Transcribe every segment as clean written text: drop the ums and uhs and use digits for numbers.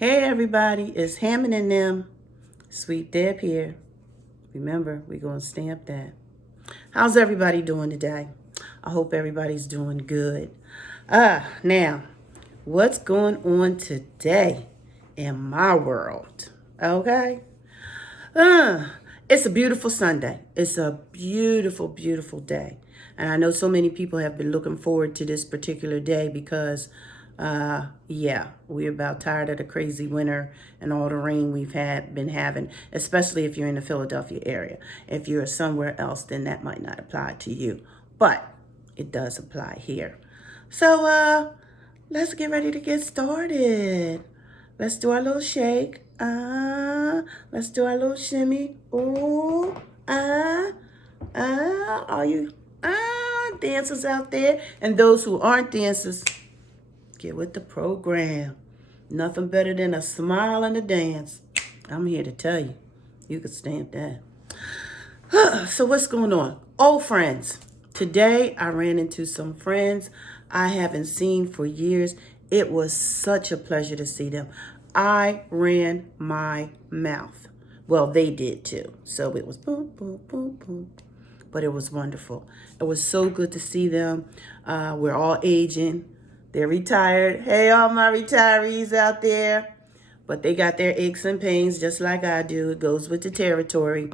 Hey everybody, it's Hammond and them. Sweet Deb here. Remember, we're going to stamp that. How's everybody doing today? I hope everybody's doing good. Now, what's going on today in my world? Okay? It's a beautiful Sunday. It's a beautiful, beautiful day. And I know so many people have been looking forward to this particular day because we're about tired of the crazy winter and all the rain we've been having, especially if you're in the Philadelphia area. If you're somewhere else, then that might not apply to you, but it does apply here. So let's get ready to get started. Let's do our little shake. Let's do our little shimmy. Ooh, all you dancers out there and those who aren't dancers, get with the program. Nothing better than a smile and a dance. I'm here to tell you, you could stamp that. So what's going on? Old friends. Today I ran into some friends I haven't seen for years. It was such a pleasure to see them. I ran my mouth. Well, they did too. So it was boom, boom, boom, boom. But it was wonderful. It was so good to see them. We're all aging. They're retired. Hey, all my retirees out there. But they got their aches and pains just like I do. It goes with the territory.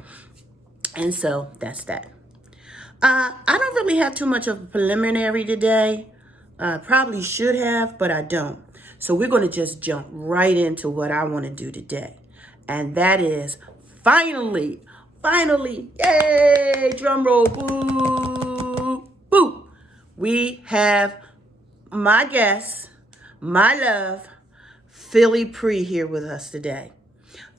And so that's that. I don't really have too much of a preliminary today. Probably should have, but I don't. So we're going to just jump right into what I want to do today. And that is finally, yay, drum roll, boo, boo. We have my guest, my love, Philly Pre here with us today.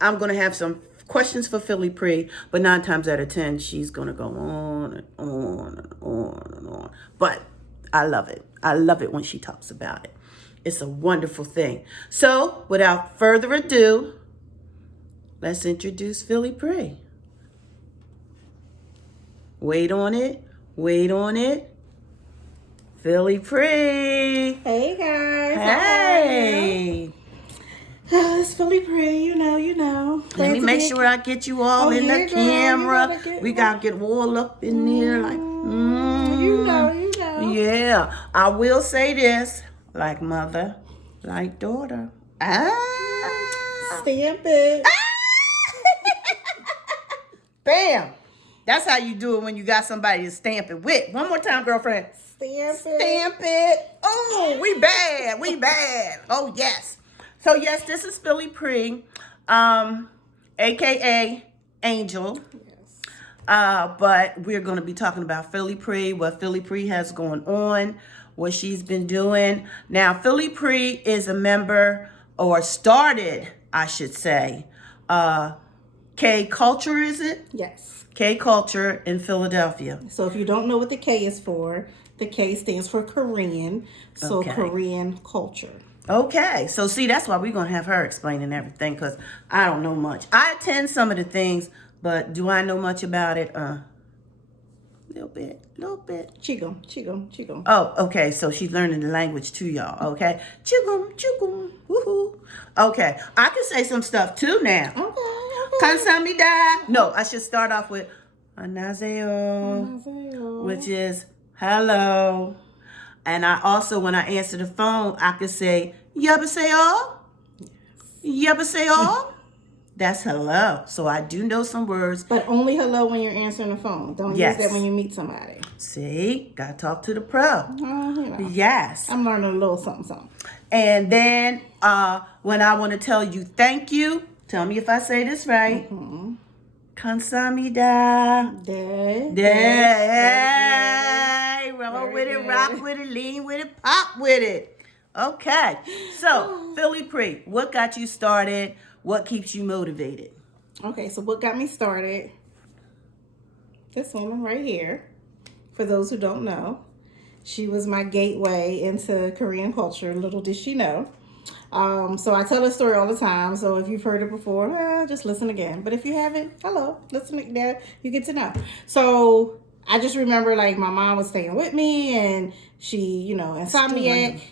I'm going to have some questions for Philly Pre, but 9 times out of 10, she's going to go on and on and on and on. But I love it. I love it when she talks about it. It's a wonderful thing. So without further ado, let's introduce Philly Pre. Wait on it. Philly Pre. Hey guys. Hey. It's Philly Pre, you know. Let me make sure I get you all in the camera. We gotta get all up in there like, You know. Yeah, I will say this, like mother, like daughter. Stamp it. Bam. That's how you do it when you got somebody to stamp it with. One more time, girlfriend. Stamp it. Oh, we bad. Oh, yes. So, yes, this is Philly Pre, a.k.a. Angel. Yes. But we're going to be talking about Philly Pre, what Philly Pre has going on, what she's been doing. Now, Philly Pre is a member, or started, I should say, K Culture, is it? Yes. K Culture in Philadelphia. So if you don't know what the K is for, the K stands for Korean. So Okay. Korean culture. Okay, so see, that's why we're going to have her explaining everything, because I don't know much. I attend some of the things, but do I know much about it? Little bit. Chigum. Oh, okay, so she's learning the language too, y'all, okay? Chugum, woohoo. Okay, I can say some stuff too now. Okay. Kansamnida. No, I should start off with Anazeo, which is hello. And I also, when I answer the phone, I could say, Yabaseo? Yabaseo? That's hello. So I do know some words. But only hello when you're answering the phone. Don't Yes. use that when you meet somebody. See? Gotta talk to the pro. Yes. I'm learning a little something. And then when I want to tell you thank you, tell me if I say this right. Kansamnida. Day. Roll with it, rock with it, lean with it, pop with it. Okay. So, Philly Pre, what got you started? What keeps you motivated? Okay, so what got me started? This woman right here. For those who don't know, she was my gateway into Korean culture. Little did she know. So I tell this story all the time. So if you've heard it before, just listen again. But if you haven't, hello, listen again. You get to know. So I just remember like my mom was staying with me, and she, insomniac.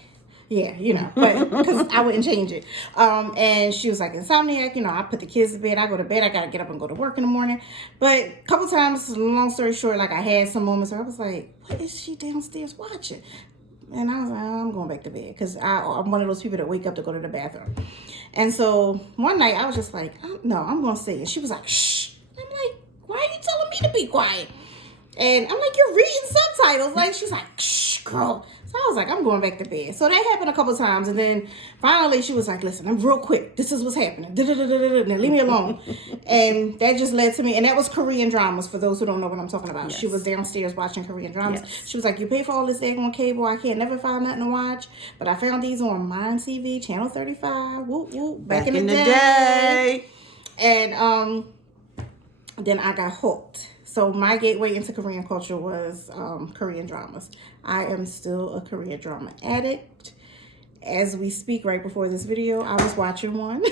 Yeah, you know, but because I wouldn't change it. And she was like insomniac. You know, I put the kids to bed. I go to bed. I gotta get up and go to work in the morning. But a couple times, long story short, like I had some moments where I was like, "What is she downstairs watching?" And I was like, I'm going back to bed because I'm one of those people that wake up to go to the bathroom. And so one night I was just like, no, I'm going to say it. She was like, shh. I'm like, why are you telling me to be quiet? And I'm like, you're reading subtitles. Like, she's like, shh, girl. So I was like, I'm going back to bed. So that happened a couple times. And then finally she was like, listen, I'm real quick. This is what's happening. Now leave me alone. And that just led to me. And that was Korean dramas, for those who don't know what I'm talking about. Yes. She was downstairs watching Korean dramas. Yes. She was like, you pay for all this daggone cable. I can't never find nothing to watch. But I found these on Mine TV, Channel 35. Whoop, whoop. Back in the day. And then I got hooked. So my gateway into Korean culture was Korean dramas. I am still a Korean drama addict. As we speak, right before this video, I was watching one.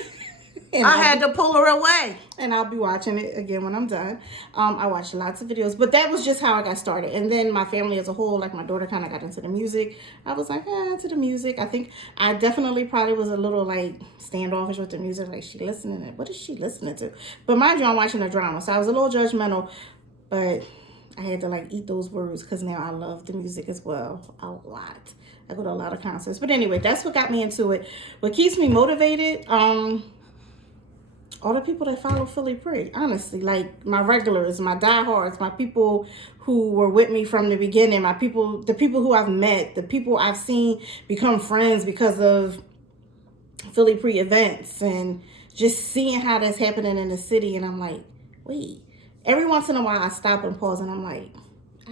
And I had to pull her away. And I'll be watching it again when I'm done. I watched lots of videos, but that was just how I got started. And then my family as a whole, like my daughter kind of got into the music. I was like, into the music. I think I definitely probably was a little like standoffish with the music. Like, she listening to, what is she listening to? But mind you, I'm watching a drama. So I was a little judgmental, but I had to like eat those words because now I love the music as well a lot. I go to a lot of concerts. But anyway, that's what got me into it. What keeps me motivated, all the people that follow Philly Pre, honestly, like my regulars, my diehards, my people who were with me from the beginning, the people who I've met, the people I've seen become friends because of Philly Pre events, and just seeing how that's happening in the city. And I'm like, wait, every once in a while I stop and pause and I'm like,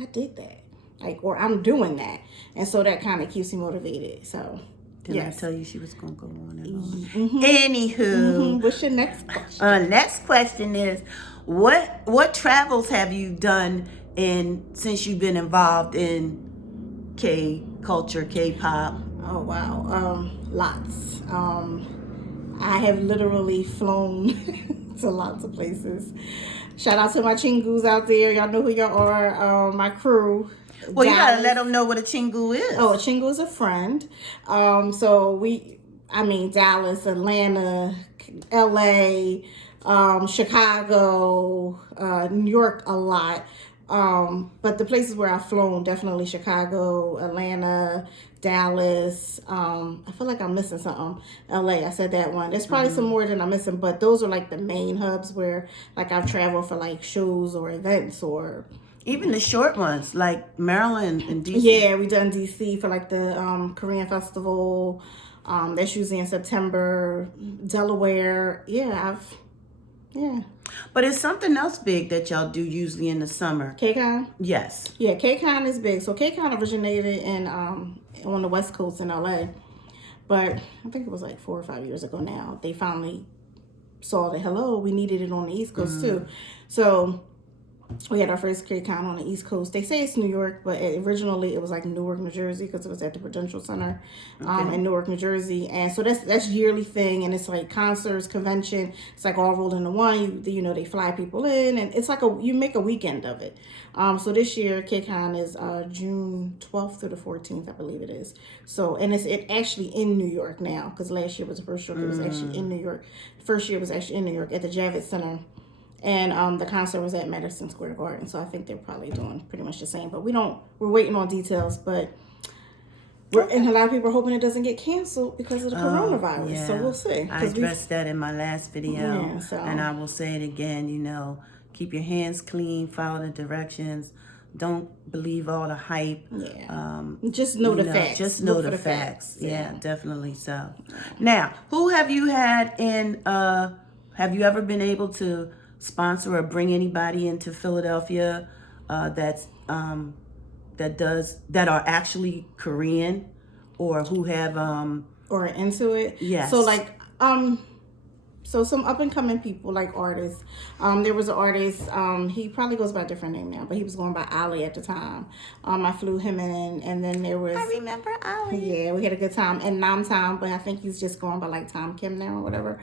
I did that, like, or I'm doing that. And so that kind of keeps me motivated. So Didn't I tell you she was going to go on and on? Anywho. What's your next question? Next question is, what travels have you done since you've been involved in K-culture, K-pop? Oh, wow. Lots. I have literally flown to lots of places. Shout out to my chingus out there. Y'all know who y'all are. My crew. Well, you gotta let them know what a chingu is. Oh, a chingu is a friend. Dallas, Atlanta, LA, Chicago, New York a lot. But the places where I've flown, definitely Chicago, Atlanta, Dallas. I feel like I'm missing something. LA, I said that one. There's probably some more that I'm missing, but those are like the main hubs where like I've traveled for like shows or events or even the short ones like Maryland and DC. Yeah, we done DC for like the Korean festival. That's usually in September. Delaware. Yeah. But it's something else big that y'all do usually in the summer. KCON? Yes. Yeah, KCON is big. So KCON originated in on the West Coast in LA. But I think it was like 4 or 5 years ago now. They finally saw that, hello, we needed it on the East Coast too. So we had our first KCON on the East Coast. They say it's New York, but originally it was like Newark, New Jersey, because it was at the Prudential Center in Newark, New Jersey. And so that's yearly thing, and it's like concerts, convention. It's like all rolled into one. They fly people in, and it's like you make a weekend of it. So this year KCON is June 12th through the 14th, I believe it is. So, and it's actually in New York now, because last year was the first year it was actually in New York. The first year was actually in New York at the Javits Center. And the concert was at Madison Square Garden. So I think they're probably doing pretty much the same. But we're waiting on details. But and a lot of people are hoping it doesn't get canceled because of the coronavirus. Yeah. So we'll see. I addressed that in my last video. Yeah, and I will say it again, keep your hands clean, follow the directions. Don't believe all the hype. Yeah. Just know the facts. Just know the facts. Yeah, definitely so. Now, who have you had have you ever been able to sponsor or bring anybody into Philadelphia that are actually Korean or who have or into it? Yes. So like so some up and coming people, like artists. There was an artist, he probably goes by a different name now, but he was going by Ali at the time. I flew him in, and then there was, I remember Ali. Yeah, we had a good time. And Nam Tam, but I think he's just going by like Tom Kim now or whatever.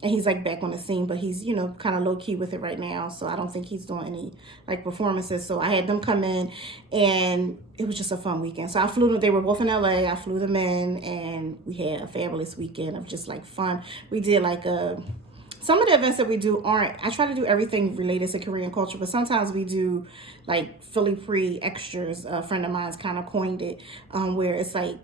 And he's like back on the scene, but he's, you know, kind of low key with it right now. So I don't think he's doing any like performances. So I had them come in, and it was just a fun weekend. So I flew them, they were both in LA. I flew them in, and we had a fabulous weekend of just like fun. We did like some of the events that we do I try to do everything related to Korean culture, but sometimes we do like Philly Pre extras. A friend of mine's kind of coined it, where it's like,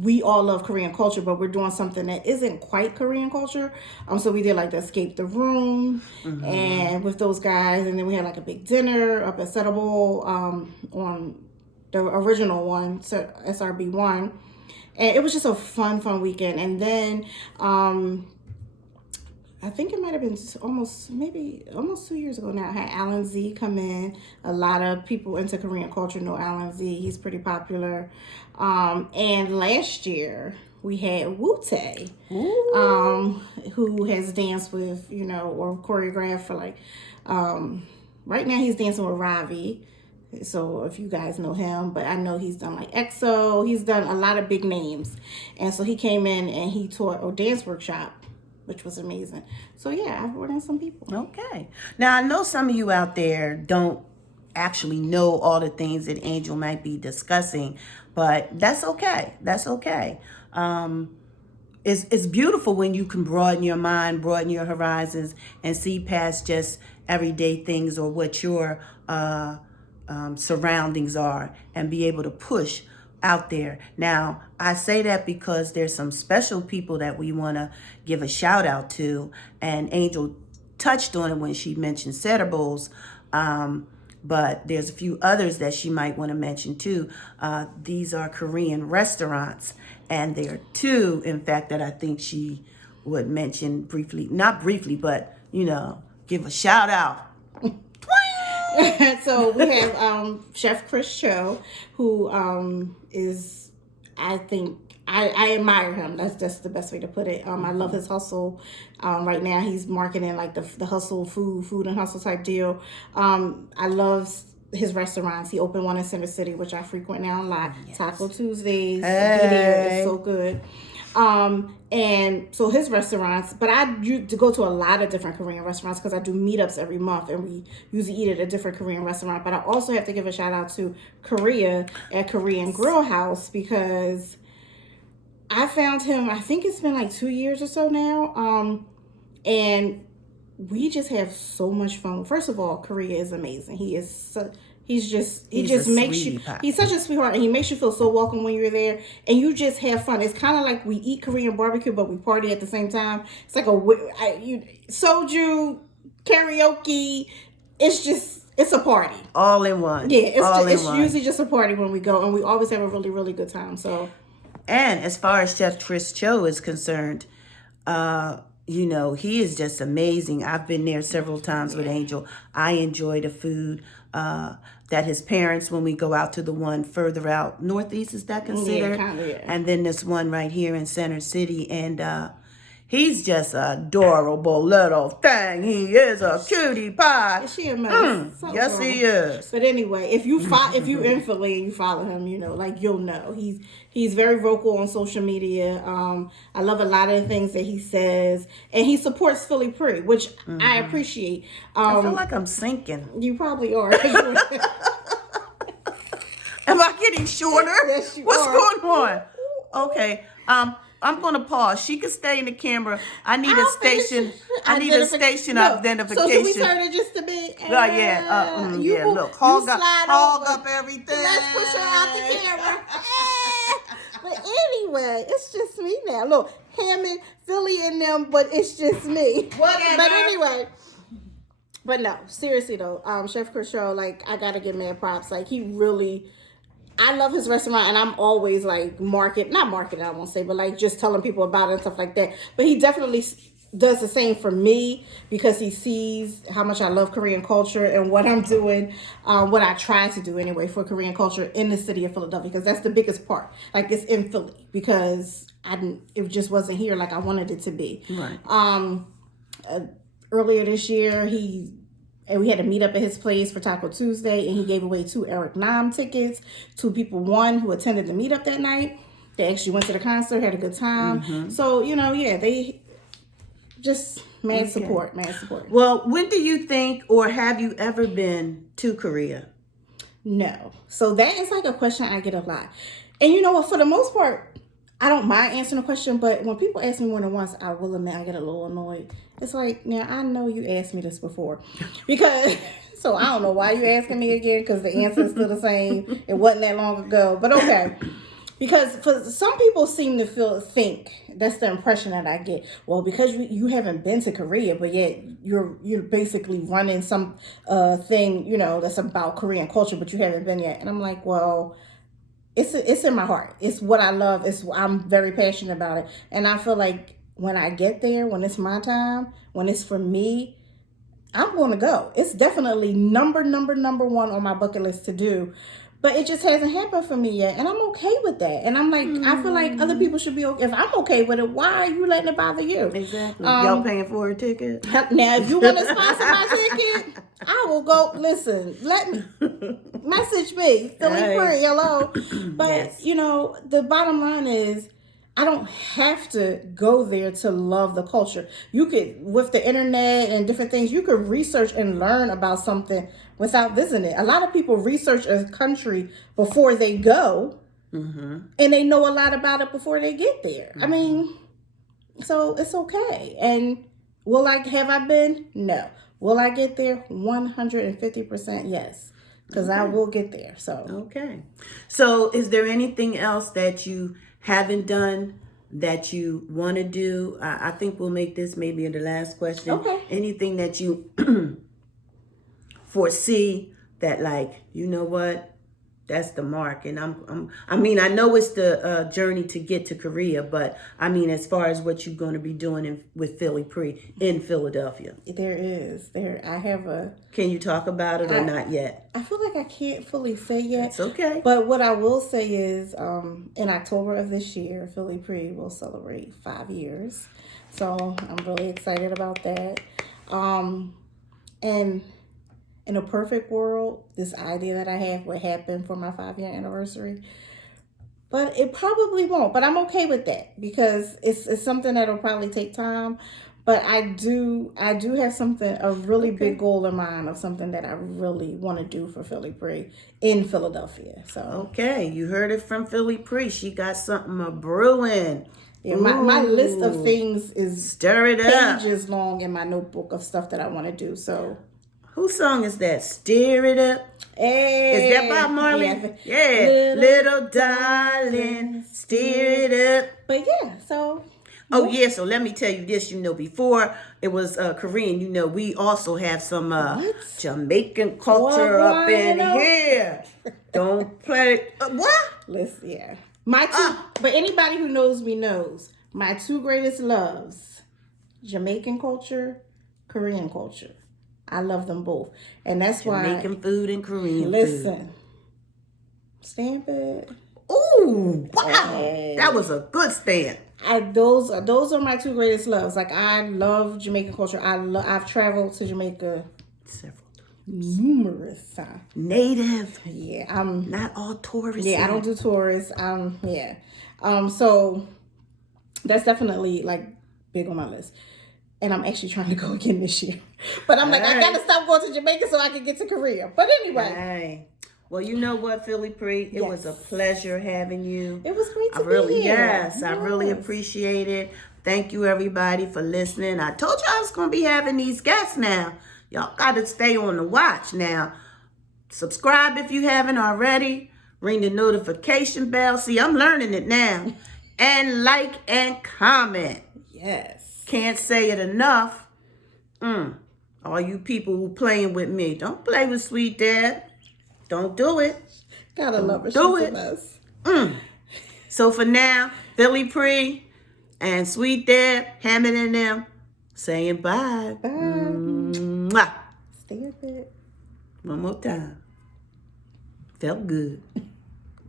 we all love Korean culture, but we're doing something that isn't quite Korean culture. So we did like the Escape the Room, and with those guys, and then we had like a big dinner up at Setable, on the original one, SRB1, and it was just a fun weekend. And then I think it might have been almost 2 years ago now. I had Alan Z come in. A lot of people into Korean culture know Alan Z. He's pretty popular. And last year we had Wu-Tae, who has danced with, you know, or choreographed for like, right now he's dancing with Ravi. So if you guys know him, but I know he's done like EXO. He's done a lot of big names. And so he came in and he taught a dance workshop, which was amazing. So yeah, I brought in some people. Okay. Now I know some of you out there don't actually know all the things that Angel might be discussing, but that's okay. That's okay. It's beautiful when you can broaden your mind, broaden your horizons, and see past just everyday things or what your surroundings are, and be able to push out there. Now, I say that because there's some special people that we want to give a shout out to, and Angel touched on it when she mentioned Setables, but there's a few others that she might want to mention too. These are Korean restaurants, and there are two, in fact, that I think she would mention briefly, not briefly, but, you know, give a shout out. So we have Chef Chris Cho, who is, I think, I admire him. That's the best way to put it. I love his hustle. Right now he's marketing like the hustle food and hustle type deal. I love his restaurants. He opened one in Center City, which I frequent now a lot. Yes. Taco Tuesdays. Hey. It's so good. And so his restaurants, but I used to go to a lot of different Korean restaurants because I do meetups every month, and we usually eat at a different Korean restaurant. But I also have to give a shout out to Korea at Korean Grill House, because I found him, I think it's been like 2 years or so now. And we just have so much fun. First of all, Korea is amazing. He just makes you, he's such a sweetheart, and he makes you feel so welcome when you're there, and you just have fun. It's kind of like we eat Korean barbecue, but we party at the same time. It's like soju, karaoke. It's a party. All in one. Yeah, it's usually just a party when we go, and we always have a really, really good time. So, and as far as Chef Chris Cho is concerned, you know, he is just amazing. I've been there several times with Angel. I enjoy the food that his parents, when we go out to the one further out northeast, is that considered? Yeah, kind of, yeah. And then this one right here in Center City, and he's just an adorable little thing. He is a cutie pie. Is she amazing? Yes, he is. But anyway, if you're in Philly and you follow him, you know, like, you'll know he's very vocal on social media. I love a lot of the things that he says, and he supports Philly Pre, which I appreciate. I feel like I'm sinking. You probably are. Am I getting shorter? Yes, you What's are. going on? Okay. I'm gonna pause. She can stay in the camera. I need a station. I need a station of identification. So can we turn it just a bit? Yeah. Look, hog up everything. Let's push her out the camera. But anyway, it's just me now. Look, Hammond, Philly, and them, but it's just me. Whatever. But anyway. But no, seriously though, Chef Chris Cho, like, I gotta give mad props. Like, he really, I love his restaurant, and I'm always like not marketing, I won't say, but like just telling people about it and stuff like that. But he definitely does the same for me, because he sees how much I love Korean culture and what I'm doing, what I try to do anyway for Korean culture in the city of Philadelphia, because that's the biggest part. Like, it's in Philly, because it just wasn't here like I wanted it to be. Right. Earlier this year, we had a meet up at his place for Taco Tuesday, and he gave away 2 Eric Nam tickets. 2 people won who attended the meetup that night. They actually went to the concert, had a good time. So, you know, yeah, they just mad support, mad support. Well, when do you think, or have you ever been to Korea? No. So that is like a question I get a lot. And you know what? For the most part, I don't mind answering the question, but when people ask me more than once, I will admit I get a little annoyed. It's like, now I know you asked me this before. Because, so I don't know why you asking me again, because the answer is still the same. It wasn't that long ago. But okay. Because for some people seem to think that's the impression that I get. Well, because you haven't been to Korea, but yet you're basically running some thing, you know, that's about Korean culture, but you haven't been yet. And I'm like, well, it's in my heart. It's what I love. I'm very passionate about it, and I feel like when I get there, when it's my time, when it's for me, I'm going to go. It's definitely number one on my bucket list to do. But it just hasn't happened for me yet. And I'm okay with that. And I'm like, I feel like other people should be okay. If I'm okay with it, why are you letting it bother you? Exactly. Y'all paying for a ticket? Now, if you want to sponsor my ticket, I will go. Listen, let me message me. Philly Free, hello. But, Yes. you know, the bottom line is, I don't have to go there to love the culture. You could, with the internet and different things, you could research and learn about something without visiting it. A lot of people research a country before they go, and they know a lot about it before they get there. I mean, so it's okay. And have I been? No. Will I get there? 150% yes. Because I will get there. So Okay. So is there anything else that you haven't done that you want to do? I think we'll make this maybe the last question. Okay. Anything that you foresee that, like, you know what, that's the mark. And I mean, I know it's the journey to get to Korea, but I mean, as far as what you're going to be doing with Philly Pre in Philadelphia. I have a... Can you talk about it or not yet? I feel like I can't fully say yet. It's okay. But what I will say is, in October of this year, Philly Pre will celebrate 5 years. So I'm really excited about that. And in a perfect world, this idea that I have would happen for my 5-year anniversary. But it probably won't. But I'm okay with that because it's something that'll probably take time. But I do have a really big goal in mind of something that I really want to do for Philly Pre in Philadelphia. So okay, you heard it from Philly Pre. She got something brewing. Yeah, my list of things is stir it up. Pages long in my notebook of stuff that I want to do. So whose song is that? Stir It Up. Hey, is that Bob Marley? Yeah. Little darling, stir it up. But yeah, so. Oh, yeah, so let me tell you this, you know, before it was Korean, you know, we also have some Jamaican culture up in here. Don't play. What? Listen, yeah. But anybody who knows me knows my 2 greatest loves, Jamaican culture, Korean culture. I love them both. And that's why. Jamaican food and Korean food. Listen. Stamp it. Ooh, wow. Hey. That was a good stamp. Those are my 2 greatest loves. Like, I love Jamaican culture. I've traveled to Jamaica numerous times. Native. Yeah, I'm not all tourists. Yeah, I don't do tourists. Yeah. So that's definitely like big on my list. And I'm actually trying to go again this year. But I'm I gotta stop going to Jamaica so I can get to Korea. But anyway. Hey. Well, you know what, Philly Pre? It was a pleasure having you. It was great to be here. Yes, I really appreciate it. Thank you, everybody, for listening. I told you I was going to be having these guests now. Y'all got to stay on the watch now. Subscribe if you haven't already. Ring the notification bell. See, I'm learning it now. And like and comment. Yes. Can't say it enough. All you people who playing with me, don't play with Sweet Deb. Don't do it. Gotta love her. She's a mess. So for now, Philly Pre and Sweet Deb, Hammond and them, saying bye. Bye. Mwah. Stay a bit. One more time. Felt good.